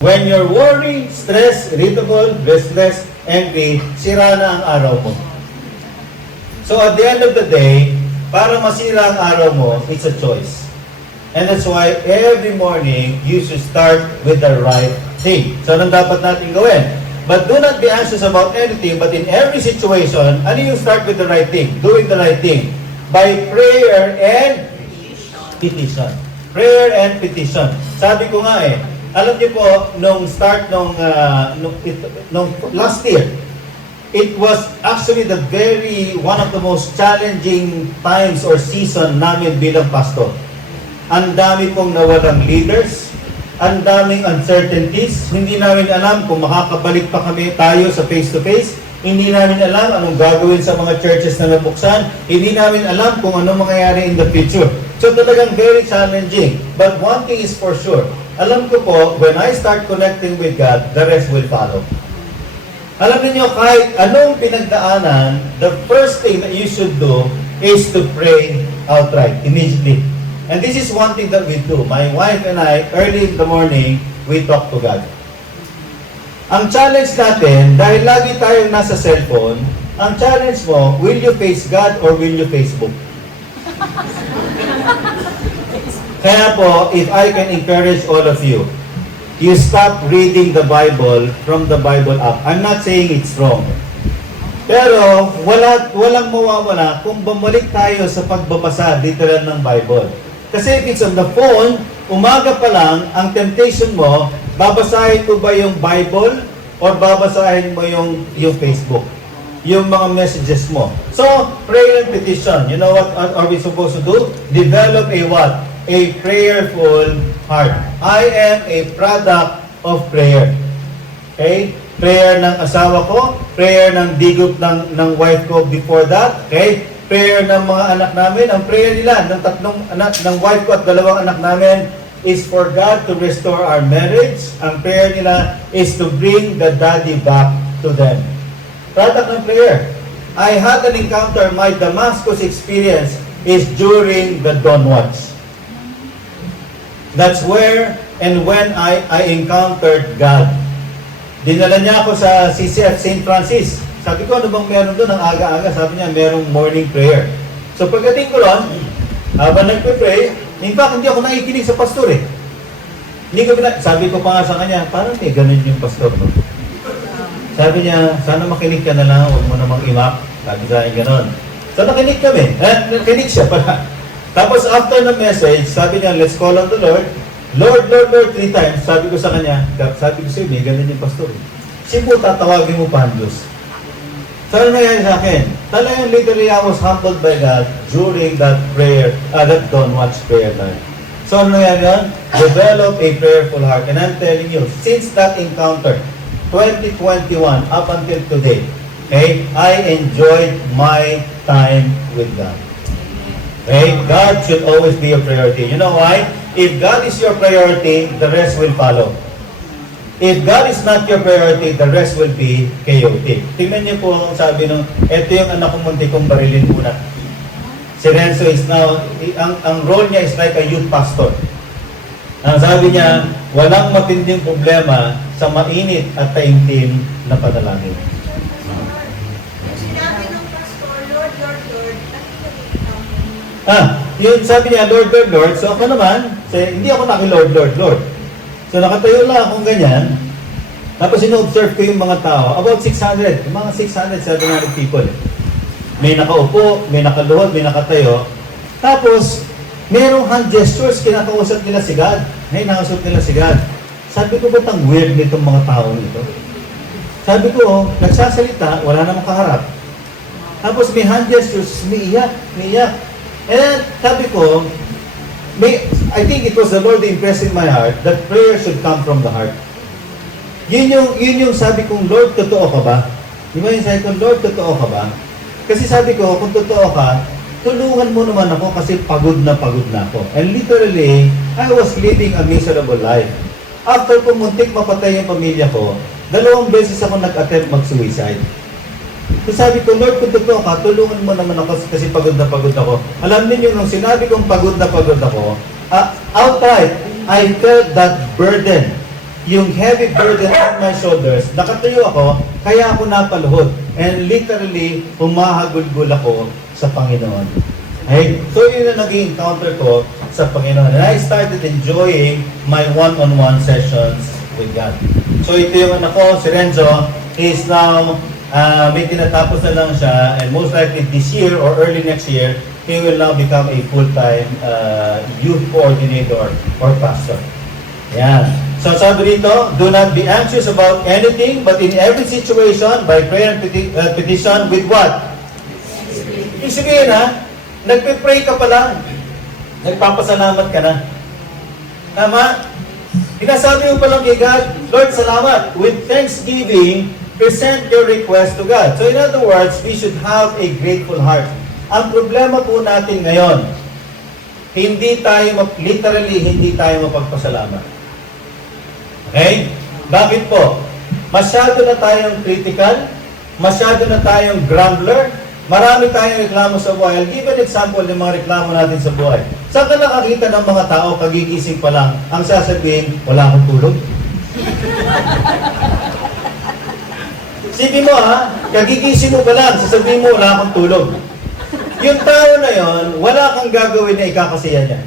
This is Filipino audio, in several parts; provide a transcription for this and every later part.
When you're worried, stressed, irritable, restless, angry, sira na ang araw mo. So at the end of the day, para masira ang araw mo, it's a choice. And that's why every morning, you should start with the right thing. So anong dapat natin gawin? But do not be anxious about anything, but in every situation, ano yung start with the right thing? Doing the right thing. By prayer and petition. Prayer and petition. Sabi ko nga alam niyo po, nung start nung last year, it was actually one of the most challenging times or season namin bilang pastor. Ang dami pong nawalang leaders, ang daming uncertainties, hindi namin alam kung makakabalik pa tayo sa face-to-face, hindi namin alam anong gagawin sa mga churches na nabuksan, hindi namin alam kung anong mangyayari in the future. So talagang very challenging. But one thing is for sure, alam ko po, when I start connecting with God, the rest will follow. Alam niyo, kahit anong pinagdaanan, the first thing that you should do is to pray outright, immediately. And this is one thing that we do. My wife and I, early in the morning, we talk to God. Ang challenge natin, dahil lagi tayong nasa cellphone, ang challenge mo, will you face God or will you Facebook? Kaya po, if I can encourage all of you, you stop reading the Bible from the Bible app. I'm not saying it's wrong. Pero, walang mawawala kung bumalik tayo sa pagbabasa literal ng Bible. Kasi if it's on the phone, umaga pa lang, ang temptation mo, babasahin mo ba yung Bible or babasahin mo yung Facebook? Yung mga messages mo. So, prayer and petition. You know what are we supposed to do? Develop a what? A prayerful heart. I am a product of prayer. Okay? Prayer ng asawa ko, prayer ng digop ng wife ko before that, okay? Prayer ng mga anak namin, ang prayer nila ng tatlong anak ng wife ko at dalawang anak namin is for God to restore our marriage. Ang prayer nila is to bring the daddy back to them. Product ng prayer. I had an encounter, my Damascus experience is during the dawn watch. That's where and when I encountered God. Dinala niya ako sa CCF St. Francis. Sabi ko, ano bang meron doon? Ang aga-aga, sabi niya, merong morning prayer. So pagdating ko ron, habang nagpe-pray, in fact, hindi ako nakikinig sa pastor sabi ko pa nga sa kanya, parang may ganun yung pastor. No? Sabi niya, sana makinig ka na lang, huwag mo namang imak. Sabi sa akin gano'n. So nakinig kami. Nakinig siya pala. Tapos after the message, sabi niya, let's call on the Lord. Lord, Lord, Lord, 3 times. Sabi ko sa kanya, sabi ko sa'yo, may ganun yung pastor. Siyempre, tatawagin mo pa ang Diyos. So ano nangyari sa akin? Talagang literally I was humbled by God during that prayer, that dawn watch prayer time. So ano nangyari yun? Develop a prayerful heart. And I'm telling you, since that encounter, 2021 up until today, okay, I enjoyed my time with God. Okay? God should always be your priority. You know why? If God is your priority, the rest will follow. If God is not your priority, the rest will be chaotic. Tingnan niyo po ang sabi nung, eto yung anak kong munti kong barilin muna. Si Renzo is now, ang role niya is like a youth pastor. Ang sabi niya, walang matinding problema sa mainit at taimtim na panalangin. Sinabi ng pastor, Lord, Lord, Lord, yun sabi niya, Lord, Lord, Lord. So ako naman, hindi ako naki-Lord, Lord, Lord. So nakatayo lang akong ganyan. Tapos ino-observe ko yung mga tao. About 600, mga 600, 700 people. May nakaupo, may nakaluhod, may nakatayo. Tapos, merong hand gestures, kinakausap nila si God. Nakausap nila si God. Sabi ko, ba't ang weird nitong mga tao nito? Sabi ko, nagsasalita, wala namang kaharap. Tapos may hand gestures, umiiyak. And then, sabi ko, I think it was the Lord impressing my heart that prayer should come from the heart. Yun yung sabi kong, Lord, totoo ka ba? Di ba yung sabi kong, Lord, totoo ka ba? Kasi sabi ko, kung totoo ka, tulungan mo naman ako kasi pagod na ako. And literally, I was living a miserable life. After pumuntik mapatay yung pamilya ko, 2 beses ako nag-attempt mag-suicide. So sabi ko, Lord, kung totoo ka, tulungan mo naman ako kasi pagod na ako. Alam niyo, nung sinabi kong pagod na ako, outright, I felt that burden. yung heavy burden on my shoulders, nakatayo ako, kaya ako napaluhod. And literally, humahagulgul ako sa Panginoon. Okay? So yun ang naging encounter ko sa Panginoon. And I started enjoying my one-on-one sessions with God. So ito yung anak ko, si Renzo, he is now, may tinatapos na lang siya, and most likely this year or early next year, he will now become a full-time youth coordinator or pastor. Yan. So sabi dito, do not be anxious about anything, but in every situation, by prayer and petition, with what? Ibig sabihin ha, nagpe-pray ka pa lang, nagpapasalamat ka na. Tama? Pinasabi mo pa lang kay God, Lord, salamat. With thanksgiving, present your request to God. So in other words, we should have a grateful heart. Ang problema po natin ngayon, literally, hindi tayo mapagpasalamat. Okay? Bakit po? Masyado na tayong critical, masyado na tayong grumbler, marami tayong reklamo sa buhay. I'll give an example ng mga reklamo natin sa buhay. Saan ka nakakita ng mga tao, kagigising pa lang, ang sasabihin, wala akong tulog? Sige mo ha, kagigising mo pa lang, sasabihin mo, wala akong tulog. Yung tao na yon, wala kang gagawin na ikakasiya niya.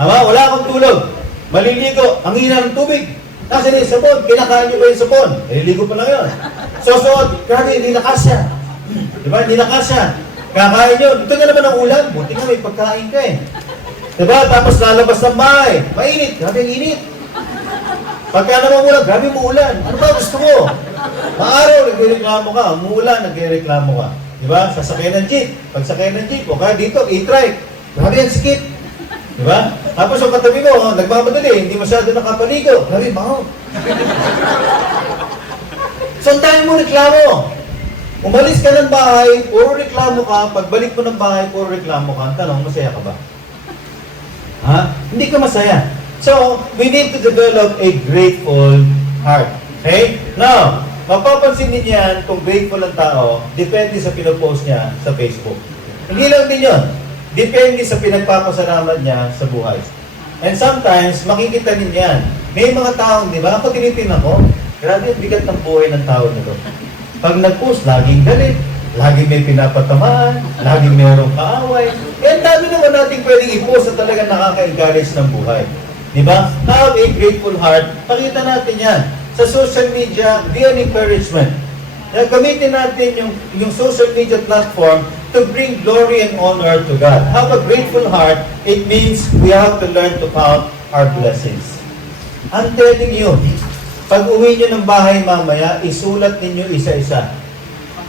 Tama? Wala akong tulog. Maliligo, ang hina ng tubig. Nasaan yung sabon? Kinakain niyo ba yung sabon? Maliligo pa lang yun. Susuot, grabe, hindi na kasya. Diba? Hindi na kasya. Kakain nyo. Dito nga naman ang ulan. Buti nga may pagkain ka eh. Diba? Tapos lalabas ng bahay. Mainit. Grabe ang init. Pagka naman ulan, grabe mo ulan. Ano ba gusto mo? Maaraw, nagre-reklamo ka. Umuulan, nagre-reklamo ka. Diba? Sasakay ng jeep. Pag sakay ng jeep, o kaya dito, e-trike. Grabe ang sikip. Diba? Tapos ang katabi mo, nagmamadali, hindi masyado nakapaligo. Grabe, baho. So, ang dami mo reklamo. Umalis ka ng bahay, puro reklamo ka. Pagbalik mo ng bahay, puro reklamo ka. Tanong, masaya ka ba? Ha? Hindi ka masaya. So, we need to develop a grateful heart. Okay? Now, mapapansin din yan kung grateful ang tao, depende sa pinopost niya sa Facebook. Hindi lang din yun. Depende sa pinagpapasalamat niya sa buhay. And sometimes, makikita din yan. May mga taong, di ba? Ako tinitingnan ko, grabe ang bigat ng buhay ng tao nito. Pag nag-post, laging galit, laging may pinapatamaan, laging mayroong kaaway. Kaya dami naman natin pwedeng i-post na talagang nakaka-encourage ng buhay. Diba? Have a grateful heart. Pakita natin yan. Sa social media, be an encouragement. Gamitin natin yung social media platform to bring glory and honor to God. Have a grateful heart. It means we have to learn to count our blessings. I'm telling you, pag uwi nyo ng bahay mamaya, isulat ninyo isa-isa.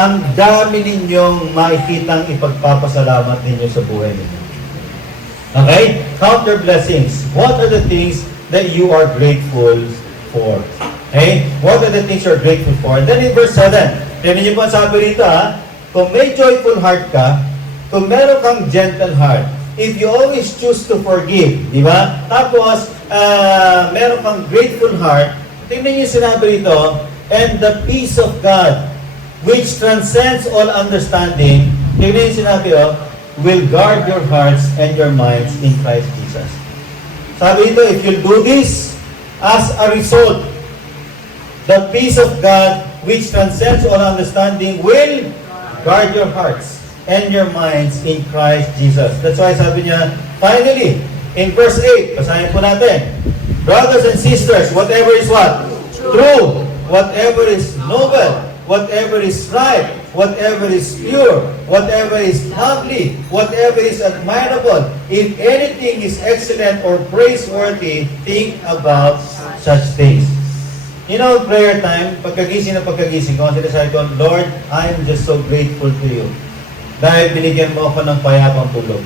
Ang dami ninyong makikitang ipagpapasalamat ninyo sa buhay ninyo. Okay? Count your blessings. What are the things that you are grateful for? Okay? What are the things you're grateful for? And then in verse 7, tinan niyo po ang sabi rito ha, kung may joyful heart ka, kung meron kang gentle heart, if you always choose to forgive, di ba? Tapos, meron kang grateful heart, tingnan niyo sinabi rito, and the peace of God, which transcends all understanding, tingnan niyo sinabi, will guard your hearts and your minds in Christ Jesus. Sabi rito, if you'll do this, as a result, the peace of God, which transcends all understanding, will guard your hearts and your minds in Christ Jesus. That's why sabi niya, finally, in verse 8, basahin po natin, brothers and sisters, whatever is what? True. Whatever is noble, whatever is right, whatever is pure, whatever is lovely, whatever is admirable, if anything is excellent or praiseworthy, think about such things. You know, prayer time, pagkagising ko, sinasabi ko, Lord, I'm just so grateful to you. Dahil binigyan mo ako ng payapang tulog.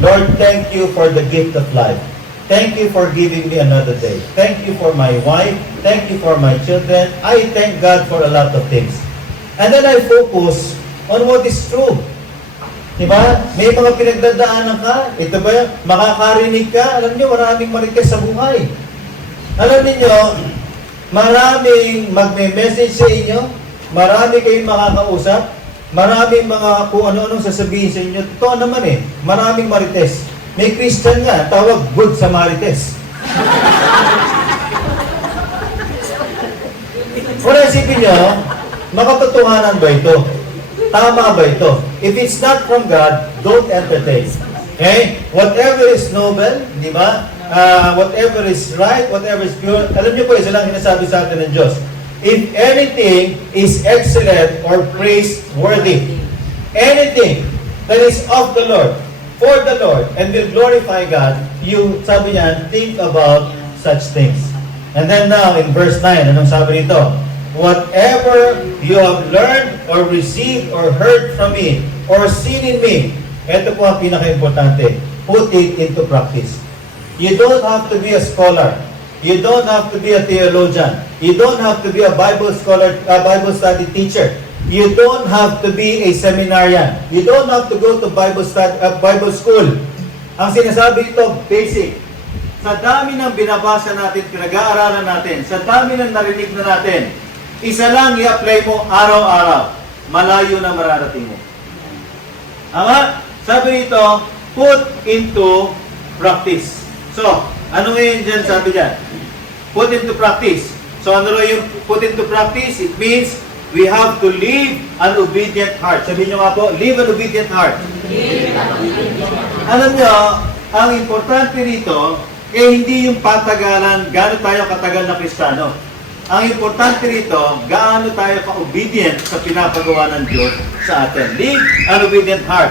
Lord, thank you for the gift of life. Thank you for giving me another day. Thank you for my wife. Thank you for my children. I thank God for a lot of things. And then I focus on what is true. Diba? May mga pinagdadaanan ka. Ito ba yun? Makakarinig ka. Alam niyo, maraming marites sa buhay. Alam niyo, maraming magme-message sa inyo. Marami kayong makakausap. Maraming mga kung ano-anong sasabihin sa inyo. Totoo naman eh. Maraming marites. May Christian nga, tawag Good Samaritans. Kung isipin nyo, makatotohanan ba ito? Tama ba ito? If it's not from God, don't entertain. Okay? Whatever is noble, di ba? Whatever is right, whatever is pure. Alam niyo po, isa lang sinasabi sa atin ng Diyos. If anything is excellent or praiseworthy, anything that is of the Lord, for the Lord, and will glorify God, you, sabi niya, think about such things. And then now, in verse 9, anong sabi nito? Whatever you have learned or received or heard from me or seen in me, ito po ang pinaka-importante, put it into practice. You don't have to be a scholar. You don't have to be a theologian. You don't have to be a Bible scholar, a Bible study teacher. You don't have to be a seminarian. You don't have to go to Bible school. Ang sinasabi ito, basic. Sa dami ng binabasa natin, pinag-aaralan natin, sa dami ng narinig na natin, isa lang i-apply mo araw-araw. Malayo na mararating mo. Ama, sabi nito, put into practice. So, ano ngayon dyan sabi dyan? Put into practice. So, ano rin yung put into practice? It means we have to live an obedient heart. Sabihin nyo nga po, live an obedient heart. Alam nyo, ang importante rito, hindi yung patagalan, gaano tayo katagal na Kristiyano. Ang importante rito, gaano tayo ka-obedient sa pinapagawa ng Diyos sa atin. Live an obedient heart.